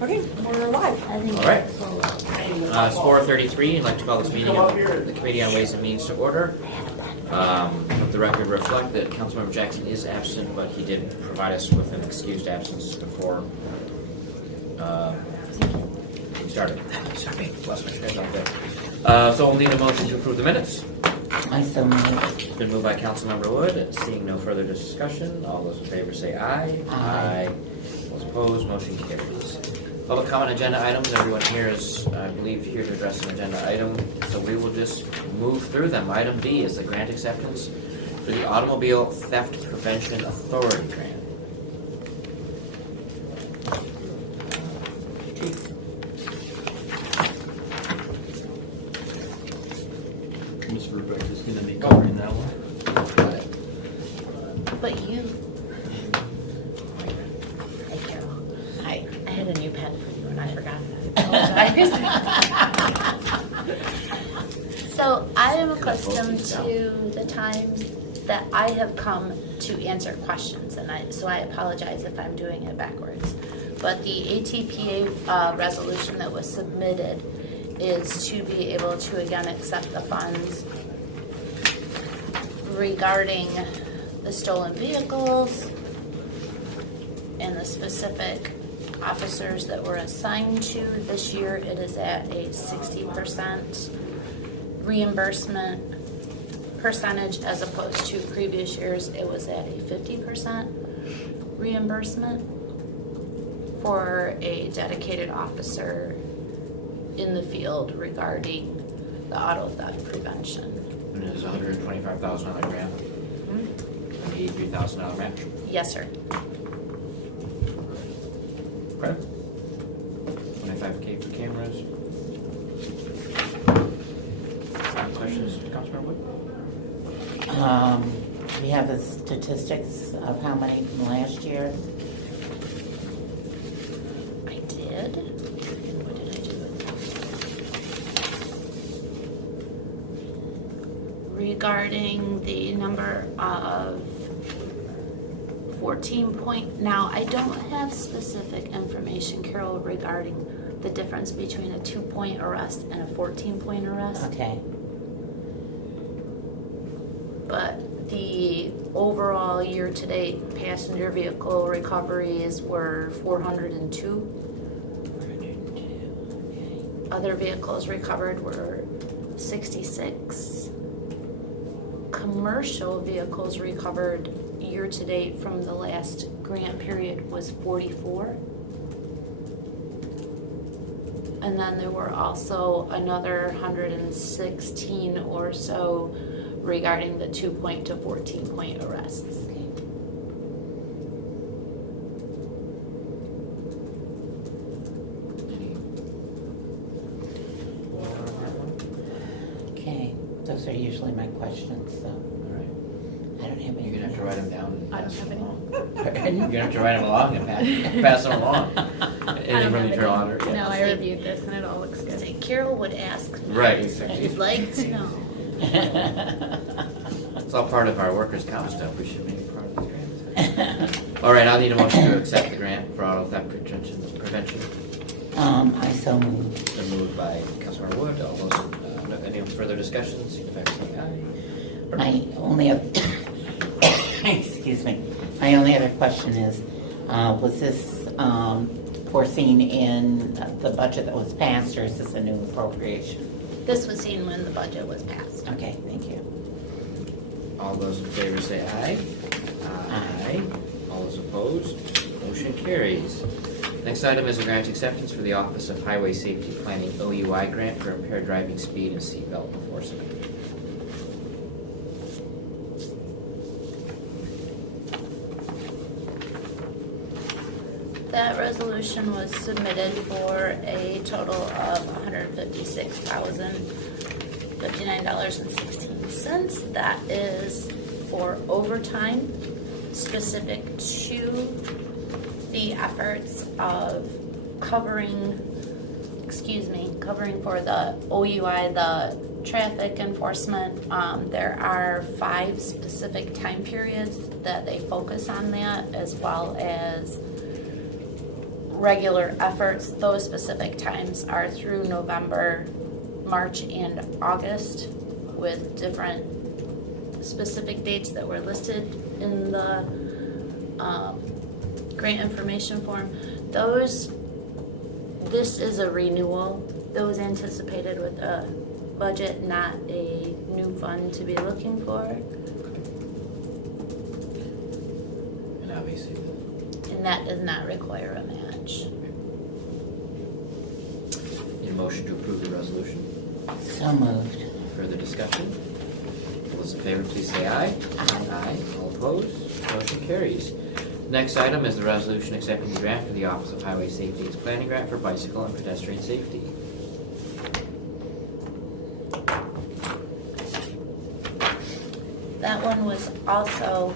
Okay, we're live. I think All right. that's all. It's 4:33. I'd like to call this meeting of the Committee on Ways and Means to order. Let the record reflect that Councilmember Jackson is absent, but he did provide us with an excused absence before we started. Sorry, lost my train of thought. So we'll need a motion to approve the minutes. I so moved. It's been moved by Councilmember Wood. Seeing no further discussion, all those in favor say aye. Aye. Those opposed, motion carries. Public comment agenda items. Everyone here is, I believe, here to address an agenda item, so we will just move through them. Item B is the grant acceptance for the Automobile Theft Prevention Authority grant. Chief. Ms. Rebecca's gonna be covering that one. Got it. But you. Hey, Carol. Hi. I had a new pen for you and I forgot. So I am accustomed to the times that I have come to answer questions, and so I apologize if I'm doing it backwards. But the ATPA resolution that was submitted is to be able to again accept the funds regarding the stolen vehicles and the specific officers that were assigned to. This year it is at a 60% reimbursement percentage as opposed to previous years it was at a 50% reimbursement for a dedicated officer in the field regarding the auto theft prevention. And it is a $125,000 grant, an $83,000 match. Yes, sir. Okay. 25K for cameras. Any questions, Councilmember Wood? We have the statistics of how many from last year. I did. What did I do? Regarding the number of 14 point, now I don't have specific information, Carol, regarding the difference between a 2-point arrest and a 14-point arrest. Okay. But the overall year-to-date passenger vehicle recoveries were 402. Other vehicles recovered were 66. Commercial vehicles recovered year-to-date from the last grant period was 44. And then there were also another 116 or so regarding the 2-point to 14-point arrests. Okay, those are usually my questions, so All right. I don't have any. You're gonna have to write them down and I don't pass have them any. along. You're gonna have to write them along and pass them along. Anything from the Journal Auditor? No, Yeah. I reviewed this and it all looks good. Say, Carol would ask me. Right, If exactly. you'd like to know. It's all part of our workers' comp stuff. We should make it part of the grant. All right, I'll need a motion to accept the grant for auto theft prevention. I so moved. It's been moved by Councilmember Wood. All those, any further discussion, signify by saying aye. My only other, excuse me, my only other question is, was this foreseen in the budget that was passed, or is this a new appropriation? This was seen when the budget was passed. Okay, thank you. All those in favor say aye. Aye. All those opposed, motion carries. Next item is a grant acceptance for the Office of Highway Safety Planning OUI grant for impaired driving speed and seatbelt enforcement. That resolution was submitted for a total of $156,059.16. That is for overtime specific to the efforts of covering for the OUI, the traffic enforcement. There are 5 specific time periods that they focus on that, as well as regular efforts. Those specific times are through November, March, and August with different specific dates that were listed in the grant information form. This is a renewal. Those anticipated with a budget, not a new fund to be looking for. And obviously, And that does not require a match. need a motion to approve the resolution. So moved. Further discussion? All those in favor, please say aye. Aye. All opposed? Motion carries. Next item is the resolution accepting the grant for the Office of Highway Safety's planning grant for bicycle and pedestrian safety. That one was also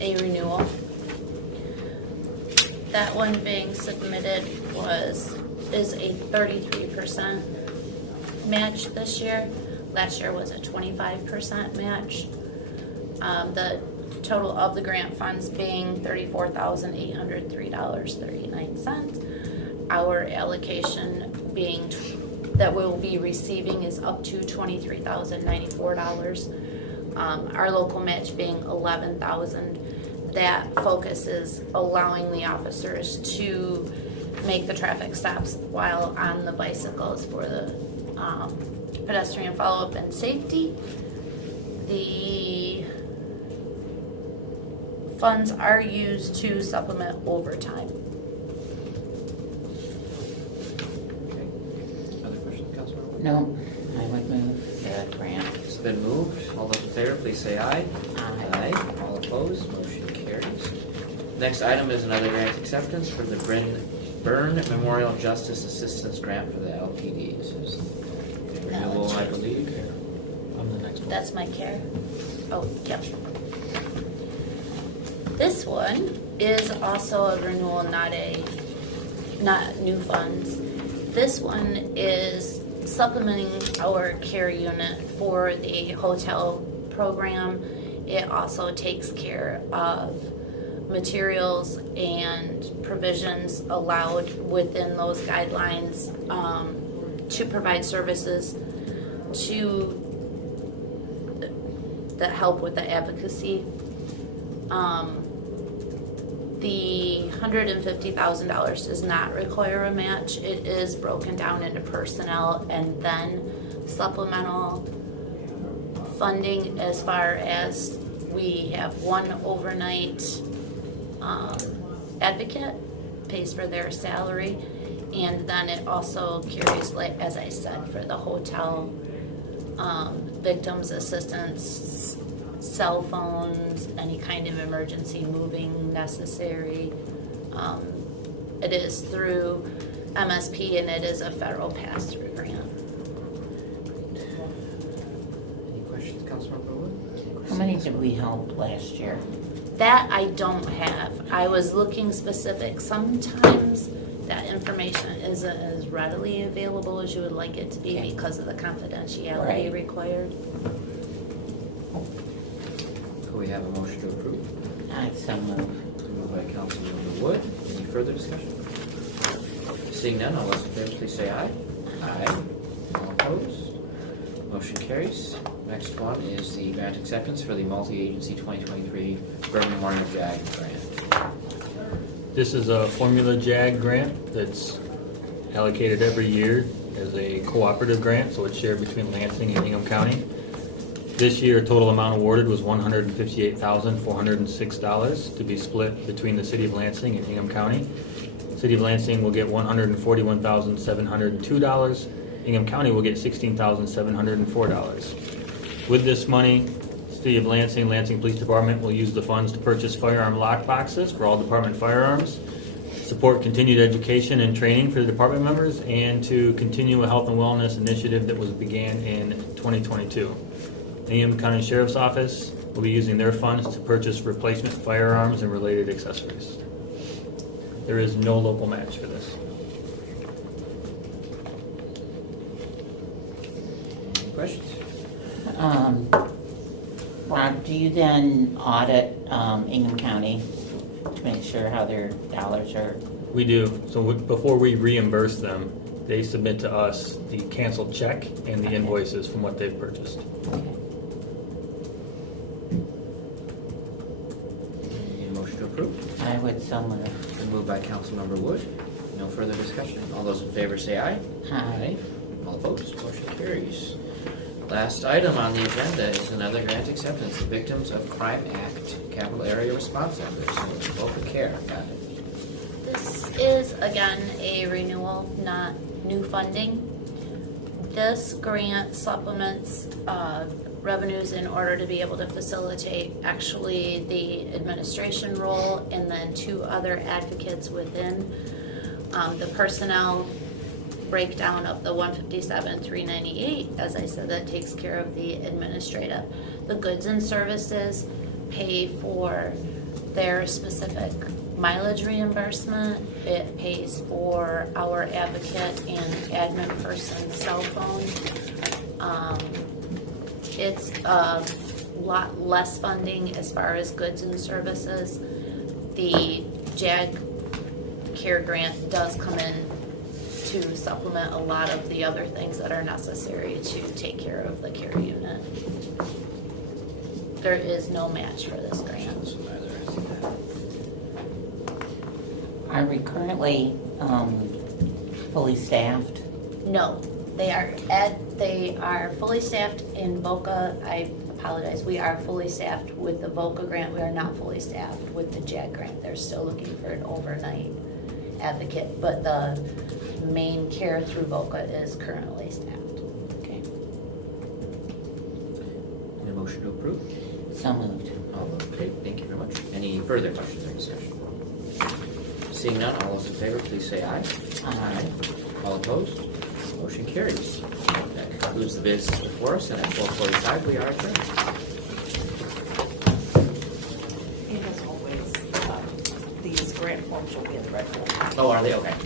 a renewal. That one being submitted is a 33% match this year. Last year was a 25% match. The total of the grant funds being $34,803.39. Our allocation being, that we'll be receiving is up to $23,094. Our local match being $11,000. That focuses allowing the officers to make the traffic stops while on the bicycles for the pedestrian follow-up and safety. The funds are used to supplement overtime. Okay. Other questions, Councilmember? No, I would move the grant. It's been moved. All those in favor, please say aye. Aye. All opposed? Motion carries. Next item is another grant acceptance for the Byrne Memorial Justice Assistance Grant for the LPD. This is renewal, I believe. On the next one. That's my care. Oh, yep. This one is also a renewal, not new funds. This one is supplementing our care unit for the hotel program. It also takes care of materials and provisions allowed within those guidelines to provide services that help with the advocacy. The $150,000 does not require a match. It is broken down into personnel and then supplemental funding, as far as we have one overnight advocate, pays for their salary, and then it also carries, like as I said, for the hotel, victims assistance, cell phones, any kind of emergency moving necessary. It is through MSP and it is a federal pass-through grant. Any questions, Councilmember Wood? How many did we help last year? That I don't have. I was looking specific. Sometimes that information isn't as readily available as you would like it to be Okay. because of the confidentiality Right. required. Could we have a motion to approve? I so move. Moved by Councilmember Wood. Any further discussion? Seeing none, all those in favor, please say aye. Aye. All opposed? Motion carries. Next one is the grant acceptance for the multi-agency 2023 Byrne Memorial JAG grant. This is a Formula JAG grant that's allocated every year as a cooperative grant, so it's shared between Lansing and Hingham County. This year, total amount awarded was $158,406 to be split between the City of Lansing and Hingham County. City of Lansing will get $141,702. Hingham County will get $16,704. With this money, City of Lansing, Lansing Police Department will use the funds to purchase firearm lock boxes for all department firearms, support continued education and training for the department members, and to continue a health and wellness initiative that was began in 2022. The Hingham County Sheriff's Office will be using their funds to purchase replacement firearms and related accessories. There is no local match for this. Any questions? Rob, do you then audit Ingham County to make sure how their dollars are We do. So before we reimburse them, they submit to us the canceled check and the invoices from what they've purchased. Need a motion to approve? I would so move. Been moved by Councilmember Wood. No further discussion. All those in favor say aye. Aye. All opposed, motion carries. Last item on the agenda is another grant acceptance, the Victims of Crime Act Capital Area Response Efforts, Voca Care. Got it. This is, again, a renewal, not new funding. This grant supplements revenues in order to be able to facilitate actually the administration role and then 2 other advocates within the personnel breakdown of the 157,398. As I said, that takes care of the administrative. The goods and services pay for their specific mileage reimbursement. It pays for our advocate and admin person's cell phone. It's a lot less funding as far as goods and services. The JAG Care Grant does come in to supplement a lot of the other things that are necessary to take care of the care unit. There is no match for this grant. So neither is that. Are we currently fully staffed? No, they are fully staffed in VOCA. I apologize, we are fully staffed with the VOCA grant. We are not fully staffed with the JAG grant. They're still looking for an overnight advocate, but the main care through VOCA is currently staffed. Okay. Need a motion to approve? So moved. Okay, thank you very much. Any further questions or discussion? Seeing none, all those in favor, please say aye. Aye. All opposed? Motion carries. That concludes the business before us, and at 4:45, we are adjourned. And as always, these grant forms will be in the red folder. Oh, are they? Okay.